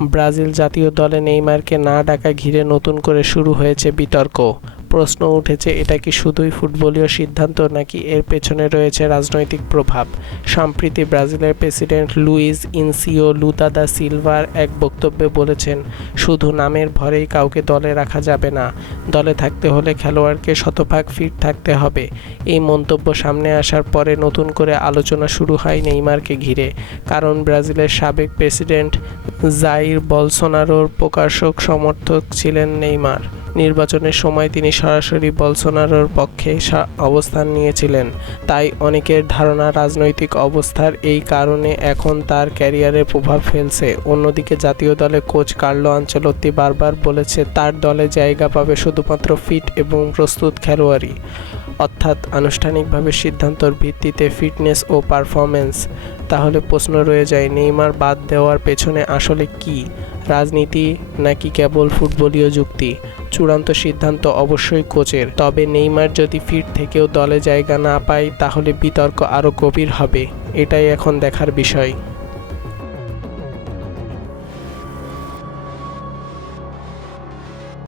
Brazil জাতীয় দলে নেইমারকে না ডাকা ঘিরে নতুন করে শুরু হয়েছে বিতর্ক। প্রশ্ন উঠেছে, এটা কি শুধুই ফুটবলীয় সিদ্ধান্ত নাকি এর পেছনে রয়েছে রাজনৈতিক প্রভাব। সম্প্রতি ব্রাজিলের প্রেসিডেন্ট লুইজ ইনসিও লুতা দা সিলভার এক বক্তব্যে বলেছেন, শুধু নামের ভরেই কাউকে দলে রাখা যাবে না, দলে থাকতে হলে খেলোয়াড়কে শতভাগ ফিট থাকতে হবে। এই মন্তব্য সামনে আসার পরে নতুন করে আলোচনা শুরু হয় নেইমারকে ঘিরে। কারণ ব্রাজিলের সাবেক প্রেসিডেন্ট জাইর বলসোনারোর প্রকাশক সমর্থক ছিলেন নেইমার। নির্বাচনের সময় তিনি সরাসরি বলসোনারোর পক্ষে অবস্থান নিয়েছিলেন। তাই অনেকের ধারণা রাজনৈতিক অবস্থার এই কারণে এখন তার ক্যারিয়ারে প্রভাব ফেলছে। অন্যদিকে জাতীয় দলে কোচ কার্লো আনচেলত্তি বারবার বলেছে তার দলে জায়গা পাবে শুধুমাত্র ফিট এবং প্রস্তুত খেলোয়াড়ই, অর্থাৎ আনুষ্ঠানিকভাবে সিদ্ধান্তর ভিত্তিতে ফিটনেস ও পারফরম্যান্স। তাহলে প্রশ্ন রয়ে যায়, নেইমার বাদ দেওয়ার পেছনে আসলে কি রাজনীতি নাকি কেবল ফুটবলীয় যুক্তি? চূড়ান্ত সিদ্ধান্ত অবশ্যই কোচের, তবে নেইমার যদি ফিট থেকেও দলে জায়গা না পায় তাহলে বিতর্ক আরও গভীর হবে। এটাই এখন দেখার বিষয়।